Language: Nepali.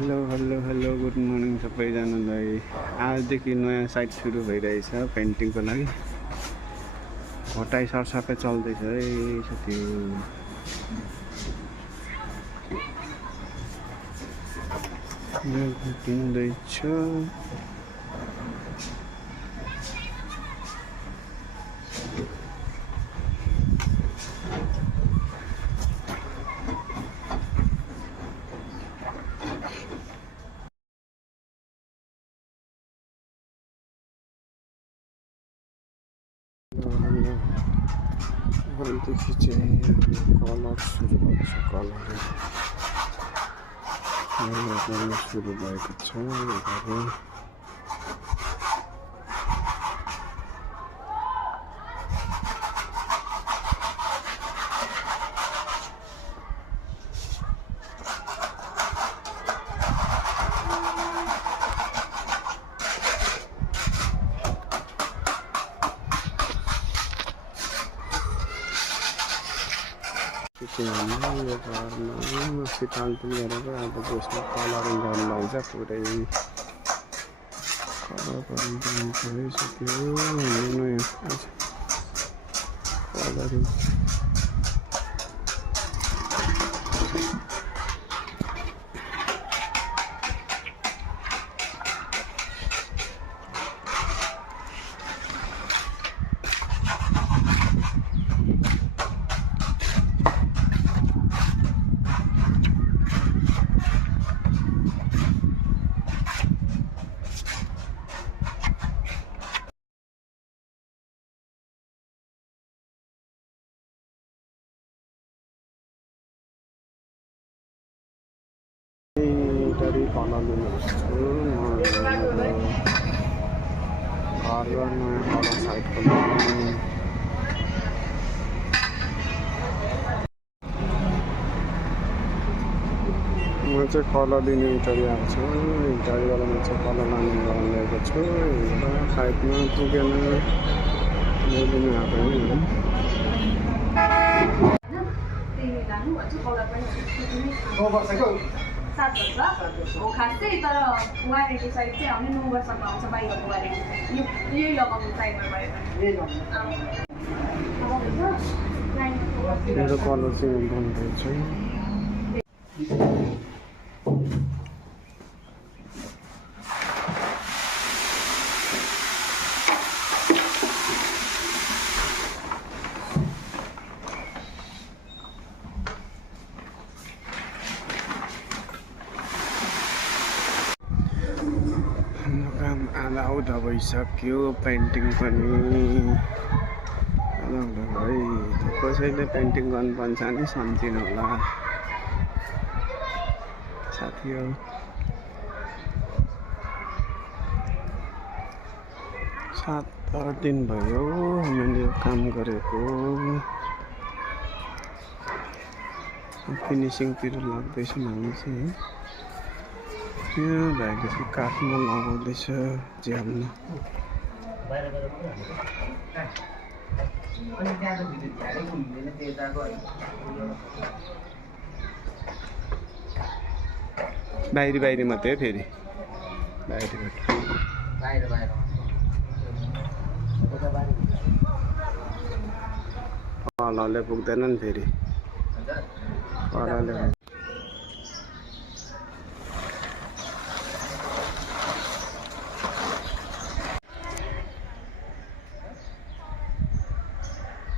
Hello hello hello good morning सबैजनालाई। आजदेखि नयाँ साइट सुरु भइरहेछ पेन्टिङको लागि। घटाइ सरसफाइ चल्दैछ है साथीहरु। घटिँदैछ। देखि चाहिँ कलर सुरु भएको छ। कलर सुरु भएको छ। यो घरमा फिटालफिल गरेर अब त्यसमा कलरिङ गर्नु लाग्छ। पुरै कलर गर्नु भइसक्यो। नयाँ कलरिङ कलर लिनुपर्छ। घरमा नयाँ कलर साइडको म चाहिँ कलर लिने इन्टरभ्यू आएको छु। इन्टरभ्यूबाट म चाहिँ कलर लाने गर्न ल्याएको छु। साइडमा पुगेन लिनु आएको सात वर्ष हो खास चाहिँ। तर वारेन्टी साइड चाहिँ आउने 9 वर्षमा आउँछ। बाइकको वारेन्टी यही लगाउनु चाहिने भयो भने। मेरो कलर चाहिँ बन्दैछ। काम आधा उधा भइसक्यो। पेन्टिङ पनि आधा उधा भयो। कसैले पेन्टिङ गर्नु पर्छ भने सम्झिनु होला साथीहरु। 7-8 दिन भयो मैले काम गरेको। फिनिसिङतिर लाग्दैछ हामी चाहिँ। यहाँ भाइले चाहिँ काठमा लगाउँदैछ ज्यालमा। बाहिरी मात्रै फेरि बाहिरबाट कलरले पुग्दैन नि फेरि। कलरले